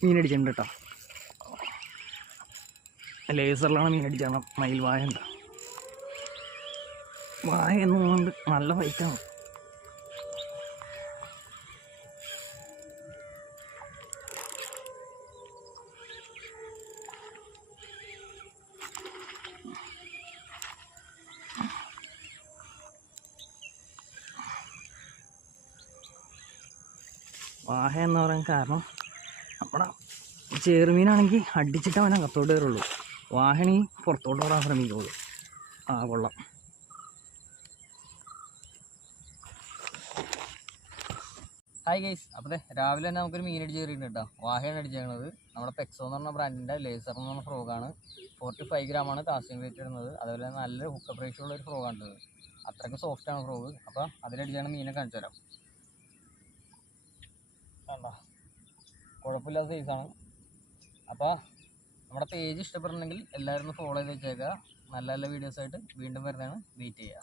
മീൻ അടിച്ചിട്ടുണ്ട് കേട്ടോ ലേസറിലാണ് മീൻ അടിച്ചത് മയിൽ വായ എന്താ? വായ എന്നുകൊണ്ട് നല്ല ഫൈറ്റാണ് വാഹ എന്ന് പറയാൻ കാരണം നമ്മുടെ ചേറുമീനാണെങ്കിൽ അടിച്ചിട്ട് അവൻ അകത്തോട്ട് കയറുള്ളൂ. വാഹനി പുറത്തോട്ട് വരാൻ ശ്രമിക്കുള്ളൂ. ആ കൊള്ളാം. ഹായ് ഗൈസ് അപ്പോൾ രാവിലെ തന്നെ നമുക്കൊരു മീൻ അടിച്ച് കയറിയിട്ടുണ്ട് കേട്ടോ. വാഹയാണ് അടിച്ചേക്കണത്. നമ്മുടെ പെക്സോ എന്ന് പറഞ്ഞ ബ്രാൻഡിന്റെ ലേസർ എന്ന് പറഞ്ഞ ഫ്രോഗാണ് ഫോർട്ടി ഫൈവ് ഗ്രാമാണ് കാസ്റ്റിംഗ് വെയിറ്റ് ഇടുന്നത്. അതുപോലെ തന്നെ നല്ല ഹുക്കപ്പ് റേഷ്യുള്ള ഒരു ഫ്രോഗാണ് അത്രയ്ക്ക് സോഫ്റ്റാണ് ഫ്രോഗ് അപ്പോൾ അതിലടിച്ചാണ് മീനെ കാണിച്ചു തരാം വേണ്ട കുഴപ്പമില്ലാത്ത സൈസാണ് അപ്പോൾ നമ്മുടെ പേജ് ഇഷ്ടപ്പെടുന്നുണ്ടെങ്കിൽ എല്ലാവരും ഫോളോ ചെയ്ത് വെച്ചേക്കുക നല്ല നല്ല വീഡിയോസായിട്ട് വീണ്ടും വരുന്നതാണ്. വെയിറ്റ് ചെയ്യുക.